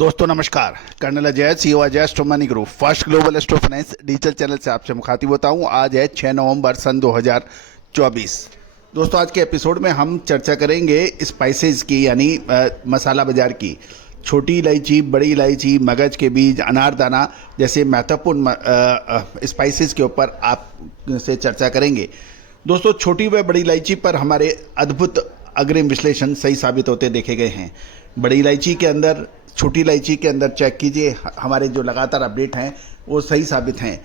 दोस्तों नमस्कार। Colonel Ajay CEO Ajay astro money group first global astro finance digital channel से आपसे मुखातिब होता हूं। आज है 6 नवंबर सन 2024। दोस्तों आज के एपिसोड में हम चर्चा करेंगे स्पाइसेस की, यानी मसाला बाजार की। छोटी इलायची, बड़ी इलायची, मगज के बीज, अनारदाना जैसे महत्वपूर्ण स्पाइसेस के ऊपर आप से चर्चा करेंगे। दोस्तों छोटी व बड़ी इलायची पर हमारे अद्भुत अग्रिम विश्लेषण सही साबित होते देखे गए हैं। बड़ी इलायची के अंदर, छोटी इलायची के अंदर चेक कीजिए, हमारे जो लगातार अपडेट हैं वो सही साबित हैं।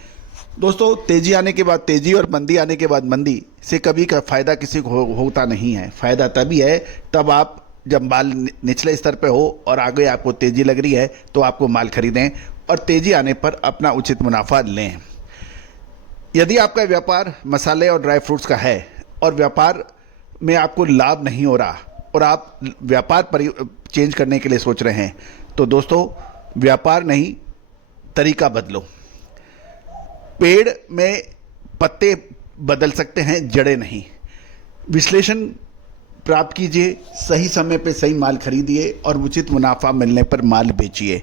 दोस्तों तेजी आने के बाद तेजी और मंदी आने के बाद मंदी से कभी का फ़ायदा किसी को होता नहीं है। फ़ायदा तभी है तब आप जब माल निचले स्तर पे हो और आगे आपको तेजी लग रही है तो आपको माल खरीदें और तेजी आने पर अपना उचित मुनाफा लें। यदि आपका व्यापार मसाले और ड्राई फ्रूट्स का है और व्यापार में आपको लाभ नहीं हो रहा और आप व्यापार चेंज करने के लिए सोच रहे हैं तो दोस्तों व्यापार नहीं, तरीका बदलो। पेड़ में पत्ते बदल सकते हैं, जड़ें नहीं। विश्लेषण प्राप्त कीजिए, सही समय पे सही माल खरीदिए और उचित मुनाफा मिलने पर माल बेचिए।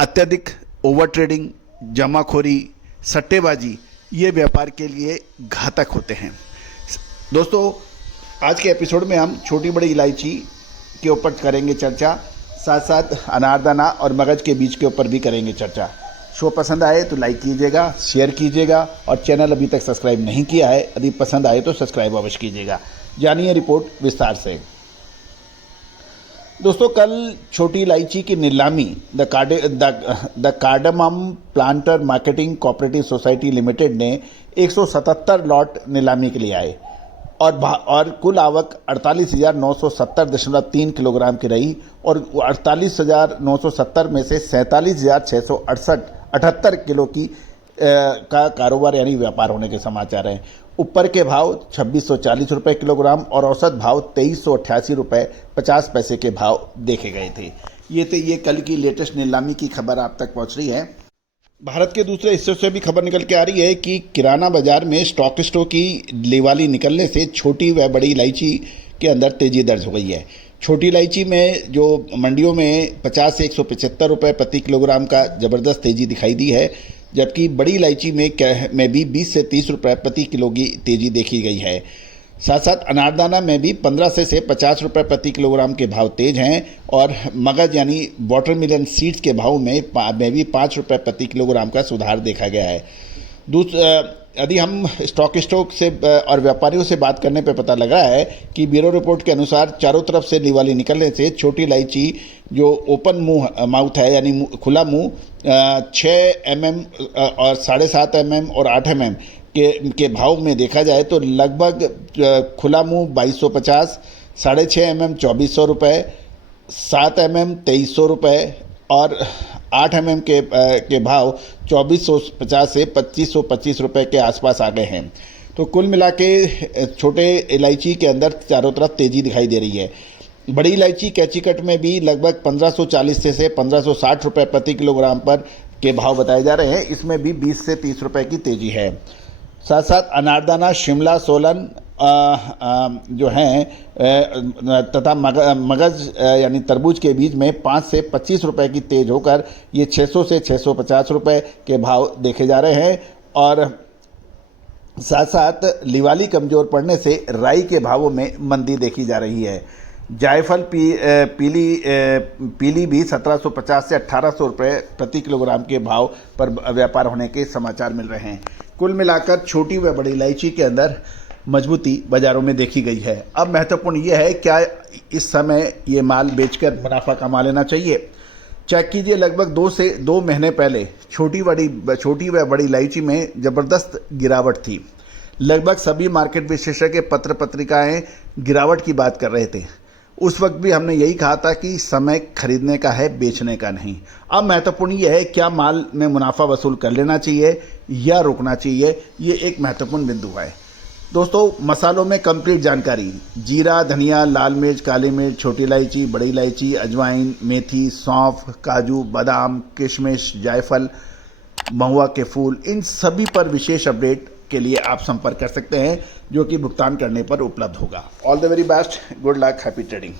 अत्यधिक ओवर ट्रेडिंग, जमाखोरी, सट्टेबाजी ये व्यापार के लिए घातक होते हैं। दोस्तों आज के एपिसोड में हम छोटी बड़ी इलायची के ऊपर करेंगे चर्चा, साथ साथ अनारदाना और मगज के बीज के ऊपर भी करेंगे चर्चा। शो पसंद आए तो लाइक कीजिएगा, शेयर कीजिएगा और चैनल अभी तक सब्सक्राइब नहीं किया है, यदि पसंद आए तो सब्सक्राइब अवश्य कीजिएगा। जानिए रिपोर्ट विस्तार से। दोस्तों कल छोटी इलायची की नीलामी the cardamom planter marketing cooperative society limited ने 177 लॉट नीलामी के लिए आए और कुल आवक 48,970.3 किलोग्राम की रही और 48,970 में से 47,678 किलो की का कारोबार यानी व्यापार होने के समाचार हैं। ऊपर के भाव 2640 रुपये किलोग्राम और औसत भाव 2388 रुपये 50 पैसे के भाव देखे गए थे। ये कल की लेटेस्ट नीलामी की खबर आप तक पहुंच रही है। भारत के दूसरे हिस्सों से भी खबर निकल के आ रही है कि किराना बाजार में स्टॉकिस्टों की दिवाली निकलने से छोटी व बड़ी इलायची के अंदर तेजी दर्ज हो गई है। छोटी इलायची में जो मंडियों में 50 से 175 रुपये प्रति किलोग्राम का ज़बरदस्त तेजी दिखाई दी है, जबकि बड़ी इलायची में भी 20 से 30 रुपये प्रति किलो की तेजी देखी गई है। साथ साथ अनारदाना में भी 15 से 50 रुपये प्रति किलोग्राम के भाव तेज हैं और मगज यानी वाटरमेलन सीड्स के भाव में भी 5 रुपये प्रति किलोग्राम का सुधार देखा गया है। यदि हम स्टॉकिस्टों से और व्यापारियों से बात करने पर पता लगा है कि ब्यूरो रिपोर्ट के अनुसार चारों तरफ से दिवाली निकलने से छोटी इलायची जो ओपन माउथ है यानी खुला मुंह 6 mm और 7.5 mm और 8 mm के भाव में देखा जाए तो लगभग खुला मुंह 2250, 6.5 mm 2400 रुपये, 7 mm 2300 रुपये और 8 mm के भाव 2450 से 2525 रुपये के आसपास आ गए हैं। तो कुल मिला के छोटे इलायची के अंदर चारों तरफ तेज़ी दिखाई दे रही है। बड़ी इलायची कैची कट में भी लगभग 1540 से 1560 रुपये प्रति किलोग्राम पर के भाव बताए जा रहे हैं। इसमें भी 20 से 30 रुपये की तेज़ी है। साथ साथ अनारदाना, शिमला, सोलन जो हैं तथा मगज यानी तरबूज के बीज में 5 से 25 रुपए की तेज होकर ये 600 से 650 रुपए के भाव देखे जा रहे हैं। और साथ साथ दिवाली कमज़ोर पड़ने से राई के भावों में मंदी देखी जा रही है। जायफल पीली भी 1750 से 1800 रुपये प्रति किलोग्राम के भाव पर व्यापार होने के समाचार मिल रहे हैं। कुल मिलाकर छोटी व बड़ी इलायची के अंदर मजबूती बाजारों में देखी गई है। अब महत्वपूर्ण यह है क्या इस समय ये माल बेचकर मुनाफा कमा लेना चाहिए। चेक कीजिए, लगभग 2 महीने पहले छोटी व बड़ी इलायची में ज़बरदस्त गिरावट थी। लगभग सभी मार्केट विशेषज्ञ पत्र पत्रिकाएं गिरावट की बात कर रहे थे। उस वक्त भी हमने यही कहा था कि समय खरीदने का है, बेचने का नहीं। अब महत्वपूर्ण यह है क्या माल में मुनाफा वसूल कर लेना चाहिए या रुकना चाहिए, ये एक महत्वपूर्ण बिंदु है। दोस्तों मसालों में कंप्लीट जानकारी, जीरा, धनिया, लाल मिर्च, काली मिर्च, छोटी इलायची, बड़ी इलायची, अजवाइन, मेथी, सौंफ, काजू, बादाम, किशमिश, जायफल, महुआ के फूल, इन सभी पर विशेष अपडेट के लिए आप संपर्क कर सकते हैं जो कि भुगतान करने पर उपलब्ध होगा। All the very best, good luck, happy trading.